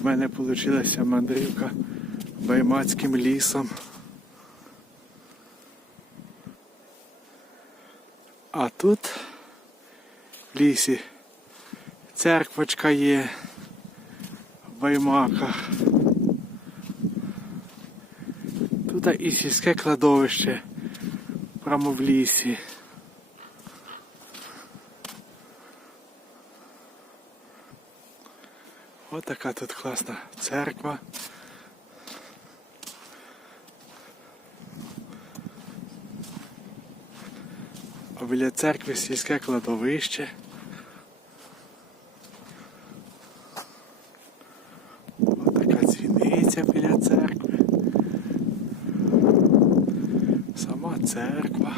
В мене вийшла мандрівка Баймацьким лісом. А тут в лісі церквочка є в Баймаках. Тут і сільське кладовище прямо в лісі. Ось така тут класна церква. А біля церкви сільське кладовище. Ось така дзвіниця біля церкви. Сама церква.